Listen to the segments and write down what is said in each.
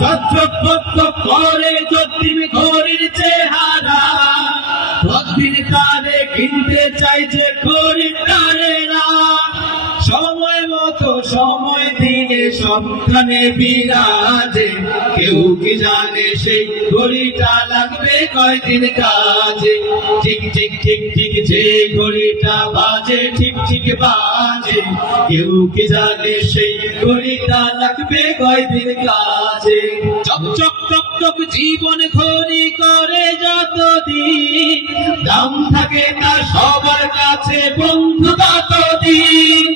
চকচক চকচক করে যদ্দিন ঘড়ির চেহারা, তদ্দিন তারে কিনতে চাইছে খরিদ্দারেরা। সময় মতো সময় দিলে সবখানে বিরাজে, কেউ কি জানে সেই ঘড়িটা লাগবে কয়দিন কাজে। ঠিক ঠিক ঠিক ঠিক যে ঘড়িটা বাজে ঠিক ঠিক বাজে, কেউ কি জানে সেই ঘড়িটা লাগবে কয়দিন কাজে। চক চক চক চক জীবন ঘড়ি করে যতদিন, দাম থাকে তার সবার কাছে বন্ধু ততদিন।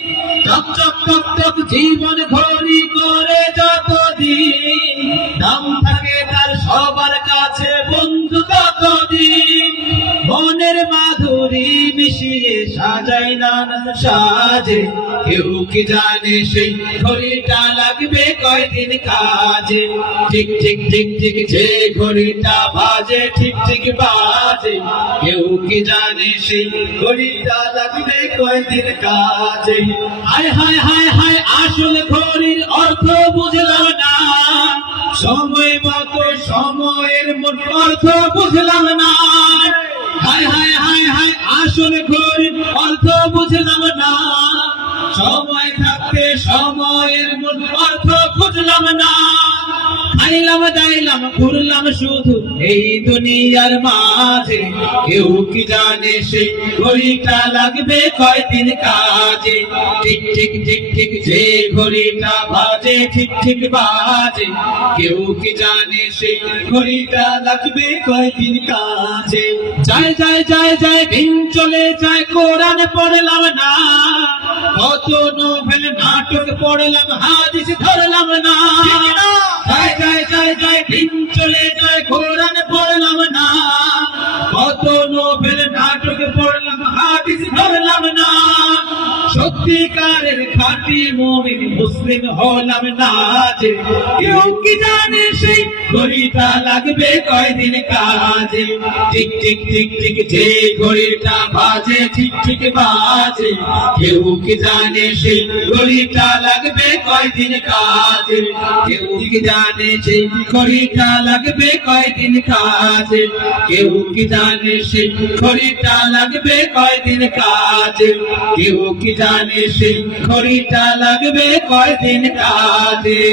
চক চক চক চক জীবন ঘড়ি করে যতদিন, দাম থাকে তার সবার কাছে বন্ধু ততদিন। মনের মাধুরী মিশিয়ে সাজাই নানান সাজে, কেউ কি জানে সেই ঘড়িটা লাগবে কয়দিন কাজে। ঠিক ঠিক ঠিক ঠিক যে ঘড়িটা বাজে ঠিক ঠিক বাজে, কেউ কি জানে সেই ঘড়িটা লাগবে কয়দিন কাজে। হায় হায় হায় হায় আসল ঘড়ির অর্থ বুঝলাম না, সময় মতো সময়ের মোট অর্থ বুঝলাম না। হায় হায় হায় হায় আসল ঘড়ির অর্থ বুঝলাম না, সময় থাকতে সময়ের মোট অর্থ বুঝলাম না। খাইলাম দাইলাম ঘুরলাম শুধু এই দুনিয়ার মাঝে, কেউ কি জানে সেই ঘড়িটা লাগবে কয়দিন কাজে। ঠিক ঠিক ঠিক ঠিক যে ঘড়িটা বাজে ঠিক ঠিক বাজে, কেউ কি জানে সেই ঘড়িটা লাগবে কয়দিন কাজে। যায় যায় যায় যায় দিন চলে যায় কোরআন পড়লাম না, কত নোবেল নাটক পড়লাম হাদিস ধরলাম না। যায় যায় যায় যায় দিন চলে যায় কোরআন পড়লাম না, কত নোবেল নাটক পড়লাম হাদিস ধরলাম না। সত্যিকারের খাঁটি মুমিন মুসলিম হলাম না যে, কেউ কি জানে সেই ঘড়িটা লাগবে কয়দিন কাজে। ঠিক ঠিক ঠিক ঠিক যে ঘড়িটা বাজে ঠিক ঠিক বাজে, কেউ কি জানে সেই ঘড়িটা লাগবে কয়দিন কাজে। কেউ কি জানে সেই ঘড়িটা লাগবে কয়দিন কাজে, কেউ কি জানে সেই ঘড়িটা লাগবে কয়দিন কাজে। কেউ কি জানে সেই ঘড়িটা লাগবে কয়দিন কাজে।